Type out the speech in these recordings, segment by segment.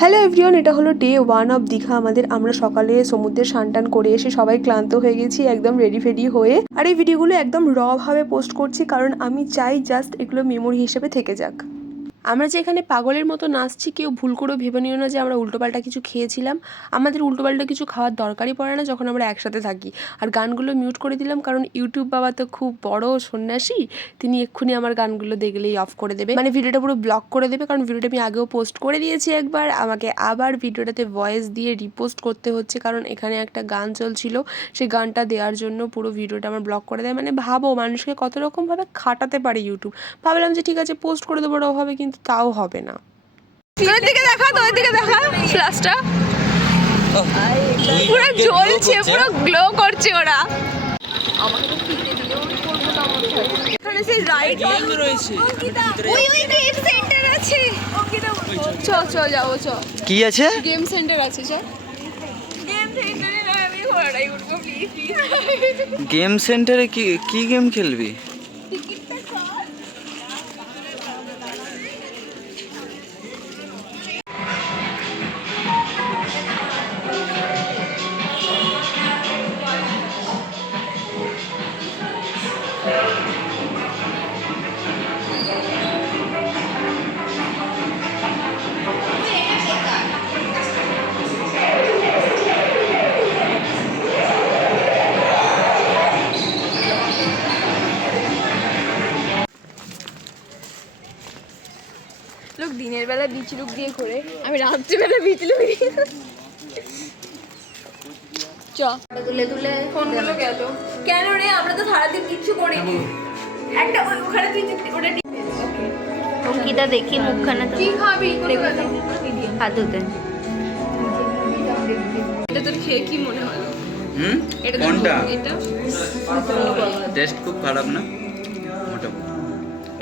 Hello everyone, এটা হলো day 1 of Digha আমাদের। আমরা সকালে সমুদ্রে স্নান করে এসে সবাই ক্লান্ত হয়ে গেছি, একদম রেডি ফেডি হয়ে। আর এই ভিডিওগুলো একদম র ভাবে পোস্ট করছি, কারণ আমি চাই জাস্ট এগুলো মেমোরি হিসেবে থেকে যাক। আমরা যে এখানে পাগলের মতো নাচছি, কেউ ভুল করেও ভেবে নিও না যে আমরা উল্টোপাল্টা কিছু খেয়েছিলাম। আমাদের উল্টোপাল্টা কিছু খাওয়ার দরকারই পড়ে না যখন আমরা একসাথে থাকি। আর গানগুলো মিউট করে দিলাম, কারণ ইউটিউব বাবা তো খুব বড় সন্ন্যাসী, তিনি এক্ষুনি আমার গানগুলো দেখলেই অফ করে দেবে, মানে ভিডিওটা পুরো ব্লক করে দেবে। কারণ ভিডিওটা আমি আগেও পোস্ট করে দিয়েছি একবার, আমাকে আবার ভিডিওটাতে ভয়েস দিয়ে রিপোস্ট করতে হচ্ছে, কারণ এখানে একটা গান চলছিল, সেই গানটা দেওয়ার জন্য পুরো ভিডিওটা আমার ব্লক করে দেয়। মানে ভাবো মানুষকে কত রকমভাবে খাটাতে পারে ইউটিউব। ভাবলাম যে ঠিক আছে পোস্ট করে দেবো ওভাবে, কিন্তু তাও হবে না। তোর দিকে দেখা, তোর দিকে দেখা, ফ্ল্যাশটা পুরো জ্বলছে, পুরো গ্লো করছে ওরা। আমাকে তো ফিরে দিলেও করবো না আমার সাথে। এখানে সেই রাইড রয়েছে, ওই গেম সেন্টার আছে। চল যাবো, চল। কি আছে? গেম সেন্টার আছে, চল। গেম সেন্টারে না, আমি ঘোড়ায় উঠবো, প্লিজ প্লিজ। গেম সেন্টারে কি গেম খেলবি? লোক দিনের বেলা বিচ লুক দিয়ে ঘোরে, আমি রাত্রিবেলা বিচ লুক দিয়ে। চ তুলে তুলে ফোনগুলো গেল কেন রে? আমরা তো সারাদিন কিচ্ছু করিনি। একটা ওখানে তুই ওটা অঙ্কিতা দেখি মুখখানা কি খাবি? হাত ধুতে। এটা তোর খেয়ে কি মনে হলো? এটা কোনটা? এটা টেস্ট খুব খারাপ না মোটামুটি।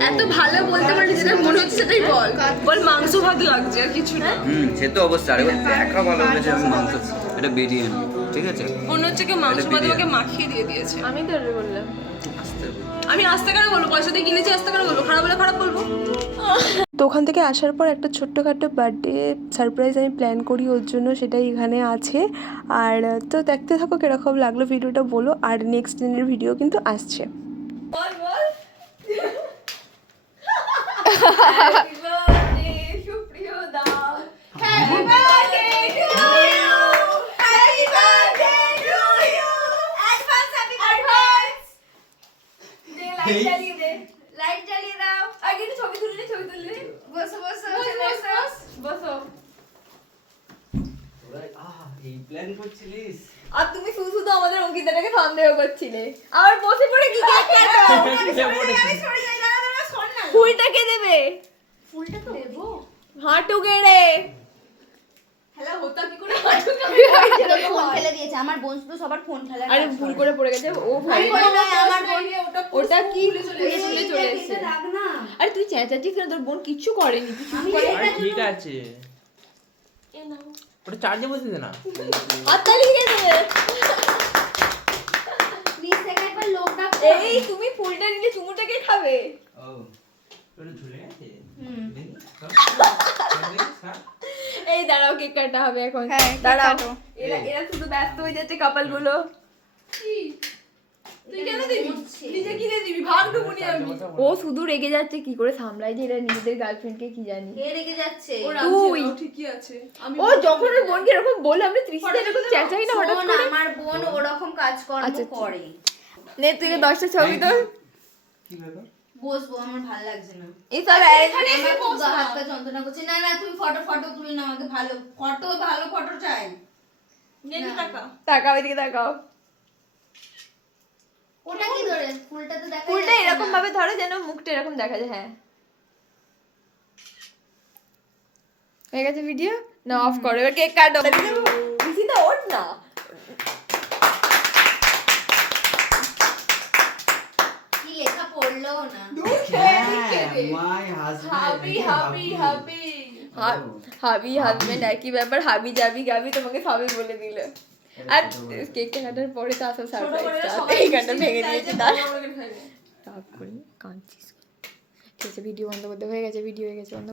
এত ভালো বলতে পারলি, যেটা মনে হচ্ছে সেটাই বল। বল মাংস ভাত লাগছে, আর কিছু না। সে তো অবশ্যই। আরে দেখা ভালো হয়েছে মাংস, এটা বিরিয়ানি, ঠিক আছে? মনে হচ্ছে কি মাংস ভাত আমাকে মাখিয়ে দিয়ে দিয়েছে। আমি তো বললাম আমি আস্তে কেন বলবো, পয়সা দিয়ে কিনেছি, আস্তে কেন বলবো? খারাপ হলে খারাপ বলবো। তো ওখান থেকে আসার পর একটা ছোট্টখাটো বার্থডে সারপ্রাইজ আমি প্ল্যান করি ওর জন্য, সেটাই এখানে আছে। আর তো দেখতে থাকো কিরকম লাগলো ভিডিওটা বলো। আর নেক্সট দিনের ভিডিও কিন্তু আসছে। বল বল। হ্যাপি বার্থডে সুপ্রিয় দা, happy birthday to you, happy birthday to you, advance happy advance. দে লাইট জ্বালিয়ে দে, লাইট জ্বালিয়ে দাও। আগে তো ছবি তুললি, ছবি তুললি। বসো বসো বসো। এই প্ল্যান করছিলিস? আর তুমি শুধু শুধু আমাদের অঙ্কিতাটাকে সন্দেহ করছিলে। আবার বসে পড়ে কি কেক কাটো? আমি সরে যাই, দাঁড়া শোন না। ফুলটা কে দেবে? ফুলটা তো দেবো। হাঁটু গেড়ে হ্যালো হতা কি করে হাঁটু গেড়ে? ফোন ফেলে দিয়েছে আমার বোন, শুধু সবার ফোন ফেলে। আরে ভুল করে পড়ে গেছে ও ভাই। আমার বোন ওটা কি ফুলে চলে এসেছে। দাগ না। আরে তুই চেঁচাচ্ছিস কেন? তোর বোন কিচ্ছু করেনি, তুই চুপ করে। আরে ঠিক আছে, এ নাও ওটা চার্জে বসে দে না। হাততালি দিয়ে দেবে। প্লিজ থেকে একবার লোকটা এই তুমি ফুলটা নিলে চুমুটা কে খাবে? ও ওটা ঝুলে গেছে। দেখি এই দাঁড়াও, কেক কাটা হবে এখন। হ্যাঁ, দাঁড়াও। এরা শুধু ব্যস্ত হয়ে যাচ্ছে কাপাল গুলো। তুই কেন দিবি? নিজে কিনে দিবি, ভাগ দেবনি আমি। ও শুধু রেগে যাচ্ছে, কি করে সামলাই যে এরা নিজেদের গার্লফ্রেন্ডকে কি জানি। কে রেগে যাচ্ছে? তুই ঠিকই আছে। ও যখন ওর বোনকে এরকম বলে, আমি ত্রিশটা এরকম চেঁচাই না হঠাৎ করে। আমার বোন ওরকম কাজকর্ম করে। নে তুই 10টা ছবি তোল। কি ব্যাপার? বসবো, আমার ভালো লাগছে না। এই সব এখানে এসে বসো, হাত পা যন্ত্রণা করছে। না না তুমি ফটো তুলি না, আমাকে ভালো ফটো চাই। নে টাকা টাকা ওইদিকে তাকাও। ওটা কি ধরে? ফুলটা তো দেখা ফুলটা এরকম ভাবে ধরো যেন মুখটা এরকম দেখা যায়। হ্যাঁ হয়ে গেছে ভিডিও না, অফ করো এবার, কেক কাটো। দিদিটা ওঠ না। কি লেখা পড়লো না। মাই হাজবেন্ড, হাবি হাজবেন্ড একই ব্যাপার। হাবি যাবি গাবি তোমাকে সবই বলে দিল। আর কেকটা কাটার পরে তো আসল সারপ্রাইজটা, এই গানটা ভেঙে দিয়েছে তার। তাপ করে কাঁদছিস। ঠিক আছে ভিডিও বন্ধ করতে হয়ে গেছে, ভিডিও হয়ে গেছে বন্ধ।